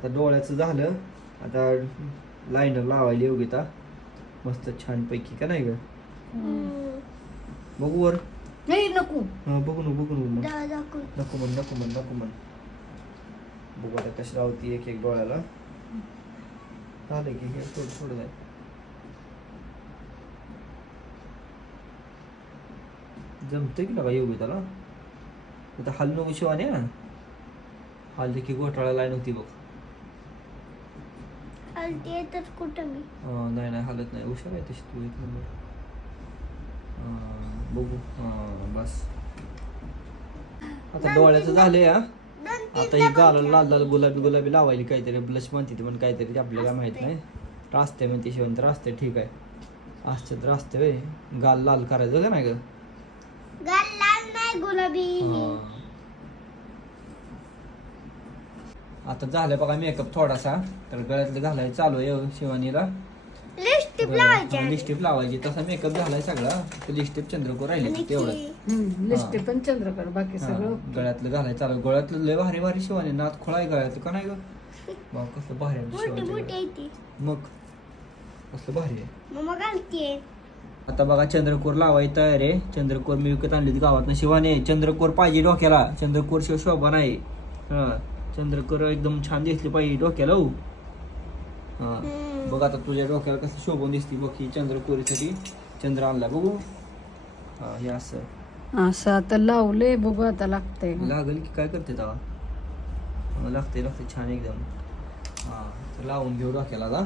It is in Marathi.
आता डोळ्याचं झालं. आता लायनर लावायला योगिता मस्त छान पैकी का नाही ग. बघू वर. नाही नको. हा बघू मग. नको म्हण. बघू आता कशी लावती एक एक डोळ्याला. झालं की हे थोडं जाय. जमतंय की बघा योगिताला. आता हल नको शिवाने ना. हल्ली की घोटाळा लाईन होती बघ. कुठं मी नाही हालत नाही. हुशार आहे तशी तू. एक नंबर. बघू बस. आता डोळ्याचं झालंय. आता ही गाल लाल गुलाबी लावायली काहीतरी ब्लश म्हणते ती पण काहीतरी आपल्याला काय माहित नाही. रास्ते म्हणते शिवंत रास्ते ठीक आहे. असते तर रास्ते वे गाल लाल करायचं का नाही ग. गाल लाल नाही गुलाबी. आता झालं बघा मेकअप थोडासा. तर गळ्यातलं घालायचं चालू आहे शिवानीला. लिपस्टिक लावायची. तसा मेकअप झालाय सगळा. लिपस्टिक चंद्रकोर राहिले तेवढं. लिपस्टिक पण चंद्रकर बाकी सगळं गळ्यातलं घालायचं चालू. गळ्यातलं लय भारी शिवानी नाथ खोळाय गळ्यातलं का नाही ग. बघ कसलं भारी आहे. मग कसलं भारी आहे. आता बघा चंद्रकोर लावायची तयार आहे. चंद्रकोर मी विकत आणली गावात. शिवाने चंद्रकोर पाहिजे डोक्याला. चंद्रकोर शिवाय शोभा नाही. चंद्रकोर एकदम छान दिसली पाहिजे डोक्याला. बघ आता तुझ्या डोक्याला कसं शोभून दिसते बघ. ही चंद्रकोरीसाठी चंद्र आणला बघू. हे असं आता लावलंय बघू आता लागतंय. लागेल की काय करते तेव्हा. लागते छान एकदम. तर लावून घेऊ डोक्याला आता.